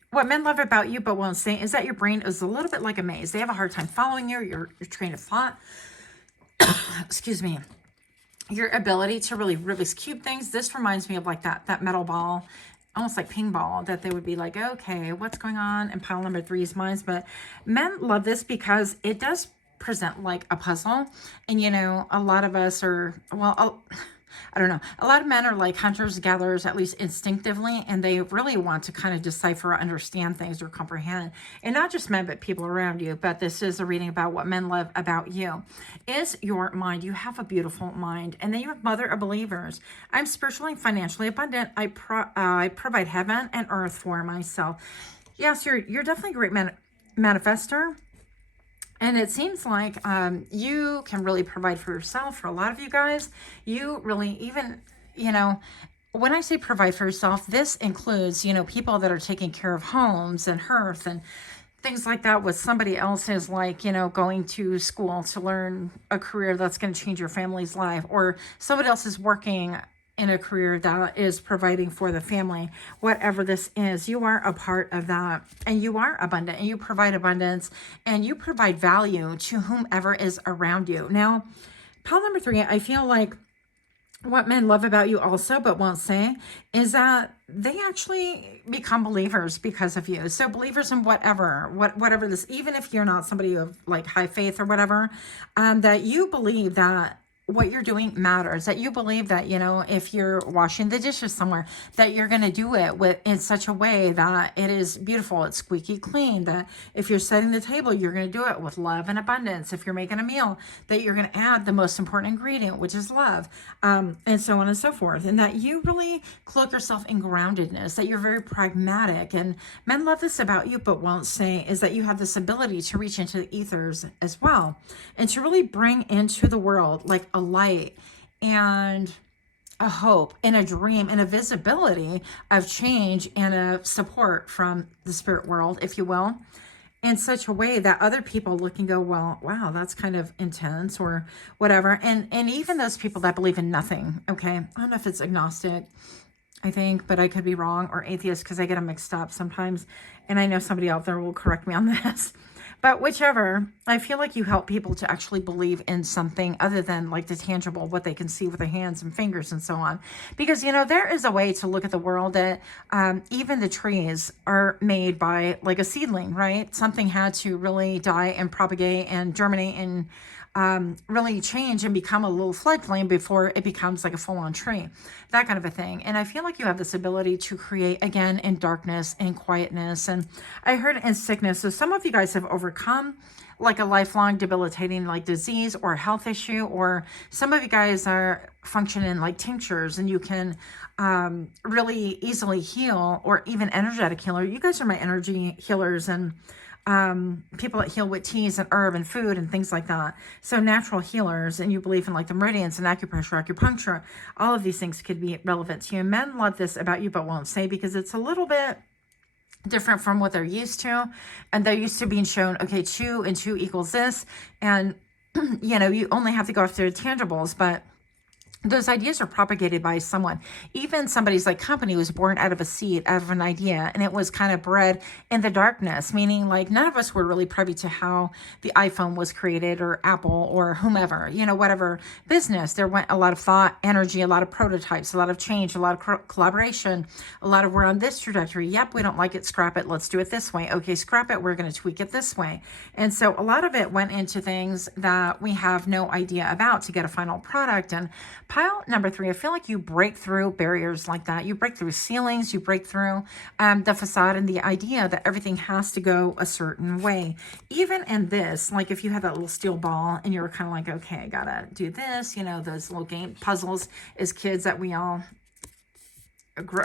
what men love about you but won't say is that your brain is a little bit like a maze. They have a hard time following your train of thought. Excuse me. Your ability to really Rubik's Cube things. This reminds me of like that metal ball, almost like ping ball, that they would be like, okay, what's going on in pile number 3's minds. But men love this because it does present like a puzzle. And, you know, a lot of us are, well, I don't know. A lot of men are like hunters, gatherers, at least instinctively, and they really want to kind of decipher or understand things or comprehend. And not just men, but people around you. But this is a reading about what men love about you. Is your mind. You have a beautiful mind. And then you have Mother of Believers. I'm spiritually and financially abundant. I provide heaven and earth for myself. Yes, you're definitely a great manifester. And it seems like you can really provide for yourself. For a lot of you guys, you really even, you know, when I say provide for yourself, this includes, you know, people that are taking care of homes and hearth and things like that, with somebody else's, like, you know, going to school to learn a career that's going to change your family's life, or somebody else is working in a career that is providing for the family. Whatever this is, you are a part of that, and you are abundant, and you provide abundance, and you provide value to whomever is around you. Now, pile number 3, I feel like what men love about you also but won't say is that they actually become believers because of you. So believers in whatever this, even if you're not somebody of like high faith or whatever, that you believe that what you're doing matters, that you believe that, you know, if you're washing the dishes somewhere, that you're going to do it with in such a way that it is beautiful, it's squeaky clean, that if you're setting the table, you're going to do it with love and abundance. If you're making a meal, that you're going to add the most important ingredient, which is love, and so on and so forth. And that you really cloak yourself in groundedness, that you're very pragmatic. And men love this about you, but won't say, is that you have this ability to reach into the ethers as well, and to really bring into the world like a light and a hope and a dream and a visibility of change and a support from the spirit world, if you will, in such a way that other people look and go, well, wow, that's kind of intense or whatever. And even those people that believe in nothing, okay, I don't know if it's agnostic, I think, but I could be wrong, or atheist, because I get them mixed up sometimes. And I know somebody out there will correct me on this. But whichever, I feel like you help people to actually believe in something other than like the tangible, what they can see with their hands and fingers and so on. Because, you know, there is a way to look at the world that even the trees are made by like a seedling, right? Something had to really die and propagate and germinate and really change and become a little fledgling before it becomes like a full-on tree, that kind of a thing. And I feel like you have this ability to create again in darkness and quietness. And I heard in sickness. So some of you guys have overcome like a lifelong debilitating like disease or health issue, or some of you guys are functioning like tinctures and you can really easily heal, or even energetic healer. You guys are my energy healers and people that heal with teas and herb and food and things like that. So natural healers, and you believe in like the meridians and acupressure, acupuncture, all of these things could be relevant to you. Men love this about you, but won't say, because it's a little bit different from what they're used to. And they're used to being shown, okay, 2 and 2 equals this. And, you know, you only have to go after tangibles, but those ideas are propagated by someone. Even somebody's like company was born out of a seed, out of an idea, and it was kind of bred in the darkness, meaning like none of us were really privy to how the iPhone was created, or Apple, or whomever, you know, whatever business. There went a lot of thought, energy, a lot of prototypes, a lot of change, a lot of collaboration, a lot of we're on this trajectory. Yep, we don't like it, scrap it, let's do it this way. Okay, scrap it, we're going to tweak it this way. And so a lot of it went into things that we have no idea about to get a final product. And pile number 3, I feel like you break through barriers like that. You break through ceilings, you break through the facade and the idea that everything has to go a certain way. Even in this, like if you had that little steel ball and you were kind of like, okay, I gotta do this, you know, those little game puzzles as kids that we all,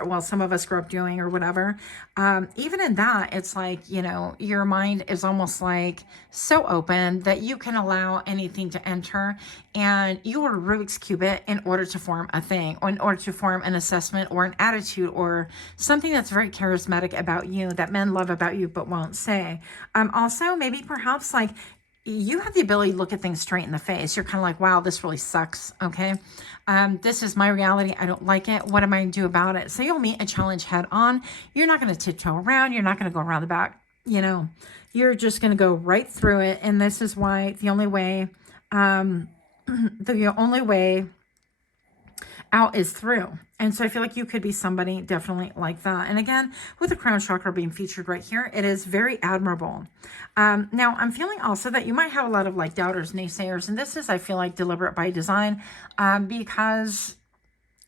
well, some of us grew up doing or whatever. Even in that, it's like, you know, your mind is almost like so open that you can allow anything to enter, and you are Rubik's Cube it in order to form a thing, or in order to form an assessment or an attitude or something that's very charismatic about you that men love about you but won't say. Also, maybe perhaps like you have the ability to look at things straight in the face. You're kind of like, wow, this really sucks. Okay. This is my reality. I don't like it. What am I going to do about it? So you'll meet a challenge head on. You're not going to tiptoe around. You're not going to go around the back. You know, you're just going to go right through it. And this is why the only way out is through. And so I feel like you could be somebody definitely like that. And again, with the crown chakra being featured right here, it is very admirable. Now I'm feeling also that you might have a lot of like doubters, naysayers, and this is, I feel like, deliberate by design, because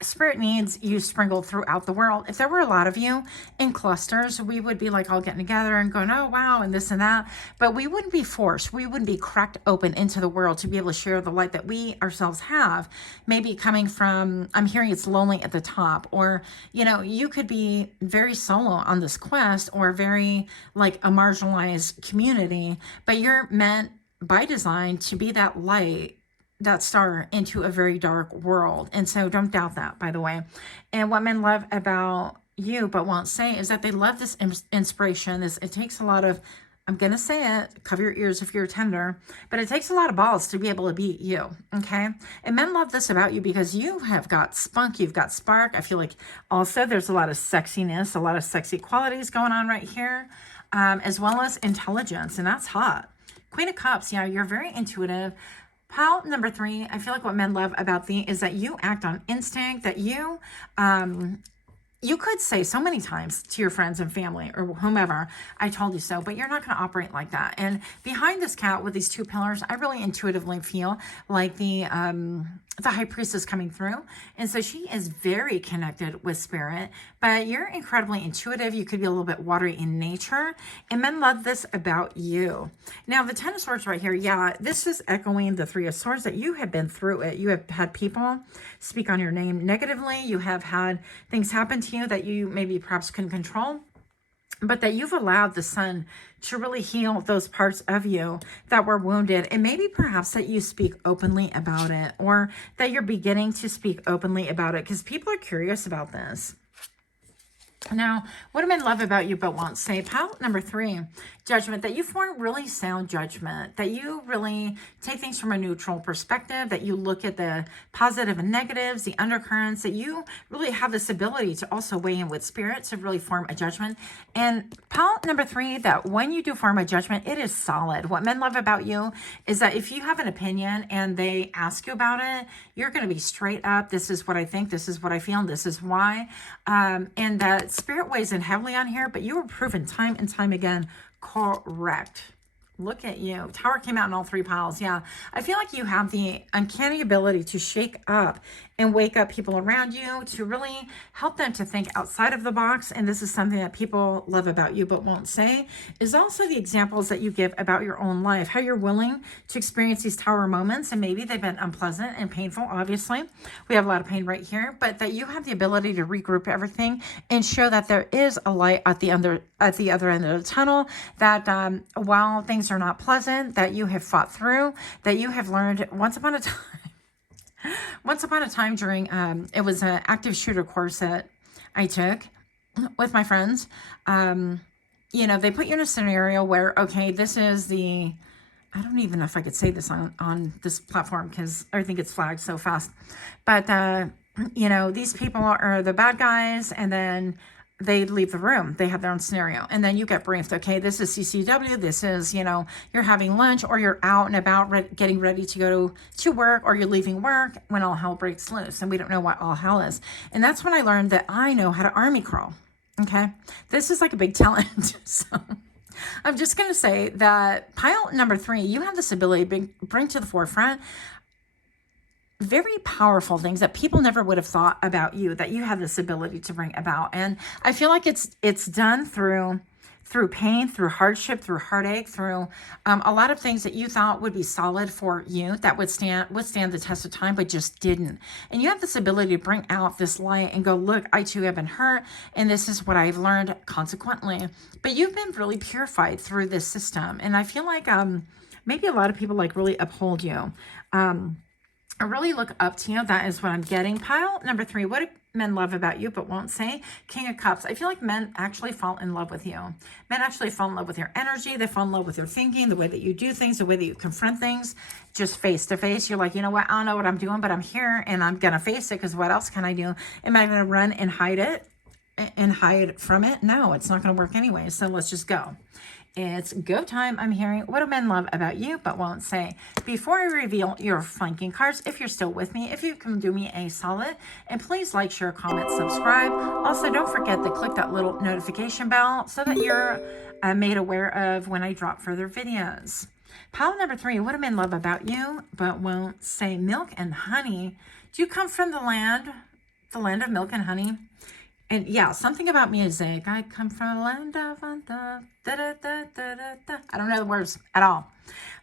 Spirit needs you sprinkled throughout the world. If there were a lot of you in clusters, we would be like all getting together and going, oh, wow, and this and that. But we wouldn't be forced. We wouldn't be cracked open into the world to be able to share the light that we ourselves have. Maybe coming from, I'm hearing it's lonely at the top, or, you know, you could be very solo on this quest, or very like a marginalized community, but you're meant by design to be that light, that star into a very dark world. And so don't doubt that, by the way. And what men love about you but won't say is that they love this inspiration. It takes a lot of, I'm going to say it, cover your ears if you're tender, but it takes a lot of balls to be able to be you, okay? And men love this about you because you have got spunk, you've got spark. I feel like also there's a lot of sexiness, a lot of sexy qualities going on right here, as well as intelligence, and that's hot. Queen of Cups, yeah, you're very intuitive. Pile number 3, I feel like what men love about thee is that you act on instinct, that you you could say so many times to your friends and family or whomever, I told you so, but you're not going to operate like that. And behind this cat with these two pillars, I really intuitively feel like the high priestess coming through. And so she is very connected with spirit, but you're incredibly intuitive. You could be a little bit watery in nature, and men love this about you. Now, the 10 of Swords right here, yeah, this is echoing the 3 of Swords, that you have been through it. You have had people speak on your name negatively. You have had things happen to you that you maybe perhaps couldn't control, but that you've allowed the sun to really heal those parts of you that were wounded. And maybe perhaps that you speak openly about it, or that you're beginning to speak openly about it, because people are curious about this. Now, what do men love about you but won't say? Pile number 3, judgment, that you form really sound judgment, that you really take things from a neutral perspective, that you look at the positive and negatives, the undercurrents, that you really have this ability to also weigh in with spirit to really form a judgment. And pile number 3, that when you do form a judgment, it is solid. What men love about you is that if you have an opinion and they ask you about it, you're going to be straight up. This is what I think. This is what I feel. And this is why. And that spirit weighs in heavily on here, but you were proven time and time again correct. Look at you. Tower came out in all 3 piles. Yeah. I feel like you have the uncanny ability to shake up and wake up people around you, to really help them to think outside of the box. And this is something that people love about you but won't say, is also the examples that you give about your own life, how you're willing to experience these tower moments. And maybe they've been unpleasant and painful. Obviously, we have a lot of pain right here, but that you have the ability to regroup everything and show that there is a light at the other end of the tunnel, that while things are not pleasant, that you have fought through, that you have learned once upon a time during, it was an active shooter course that I took with my friends. You know, they put you in a scenario where, okay, this is I don't even know if I could say this on this platform because everything gets flagged so fast. But, you know, these people are the bad guys, and then they leave the room. They have their own scenario. And then you get briefed. Okay, this is CCW. This is, you know, you're having lunch, or you're out and about getting ready to go to work, or you're leaving work when all hell breaks loose. And we don't know what all hell is. And that's when I learned that I know how to army crawl. Okay, this is like a big talent. So I'm just going to say that pile number 3, you have this ability to bring to the forefront very powerful things that people never would have thought about you, that you have this ability to bring about. And I feel like it's done through pain, through hardship, through heartache, through a lot of things that you thought would be solid for you, that would stand the test of time, but just didn't. And you have this ability to bring out this light and go, look, I too have been hurt, and this is what I've learned consequently. But you've been really purified through this system. And I feel like maybe a lot of people like really uphold you. I really look up to you. That is what I'm getting. Pile number 3, what do men love about you but won't say? King of Cups. I feel like men actually fall in love with you. Men actually fall in love with your energy. They fall in love with your thinking, the way that you do things, the way that you confront things, just face to face. You're like, you know what? I don't know what I'm doing, but I'm here and I'm going to face it, because what else can I do? Am I going to run and hide it and hide from it? No, it's not going to work anyway. So let's just go. It's go time. I'm hearing, what do men love about you but won't say? Before I reveal your flanking cards, if you're still with me, if you can do me a solid, and please like, share, comment, subscribe. Also, don't forget to click that little notification bell so that you're made aware of when I drop further videos. Pile number 3, what do men love about you but won't say? Milk and honey. Do you come from the land of milk and honey? And yeah, something about music. I come from a land of da, da, da, da, da, da. I don't know the words at all.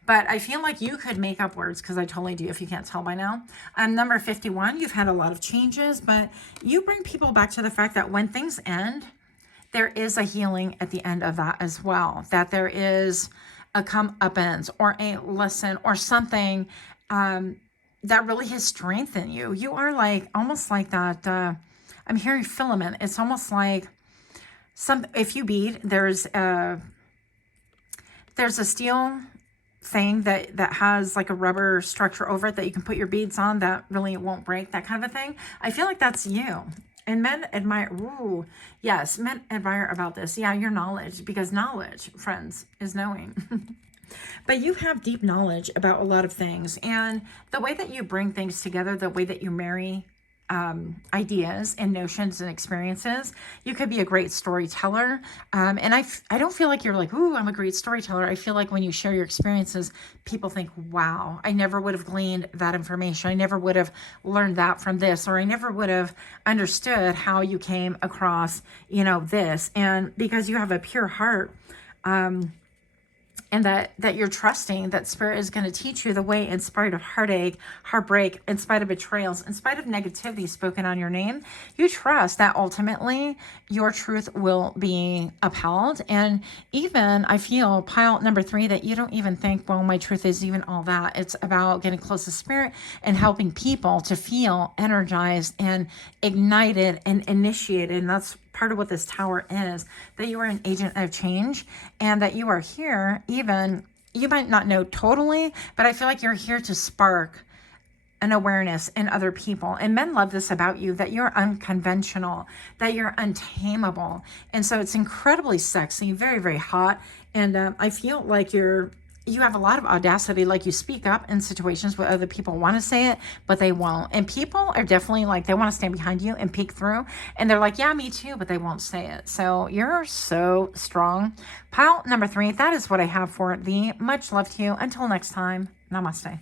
But I feel like you could make up words, because I totally do, if you can't tell by now. Number 51, you've had a lot of changes, but you bring people back to the fact that when things end, there is a healing at the end of that as well. That there is a comeuppance or a lesson or something that really has strengthened you. You are like, almost like that... I'm hearing filament. It's almost like if you bead, there's a steel thing that has like a rubber structure over it that you can put your beads on that really won't break, that kind of a thing. I feel like that's you. And men admire, ooh, yes, men admire about this. Yeah, your knowledge, because knowledge, friends, is knowing. But you have deep knowledge about a lot of things. And the way that you bring things together, the way that you marry ideas and notions and experiences. You could be a great storyteller. And I don't feel like you're like, ooh, I'm a great storyteller. I feel like when you share your experiences, people think, wow, I never would have gleaned that information. I never would have learned that from this, or I never would have understood how you came across, this. And because you have a pure heart, and that you're trusting that spirit is going to teach you the way, in spite of heartache, heartbreak, in spite of betrayals, in spite of negativity spoken on your name, you trust that ultimately your truth will be upheld. And even I feel pile number 3, that you don't even think, well, my truth is even all that. It's about getting close to spirit and helping people to feel energized and ignited and initiated. And that's part of what this tower is, that you are an agent of change, and that you are here, even, you might not know totally, but I feel like you're here to spark an awareness in other people. And men love this about you, that you're unconventional, that you're untamable. And so it's incredibly sexy, very, very hot. And I feel like you have a lot of audacity, like you speak up in situations where other people want to say it, but they won't. And people are definitely like, they want to stand behind you and peek through. And they're like, yeah, me too, but they won't say it. So you're so strong. Pile number 3, that is what I have for thee. Much love to you. Until next time, namaste.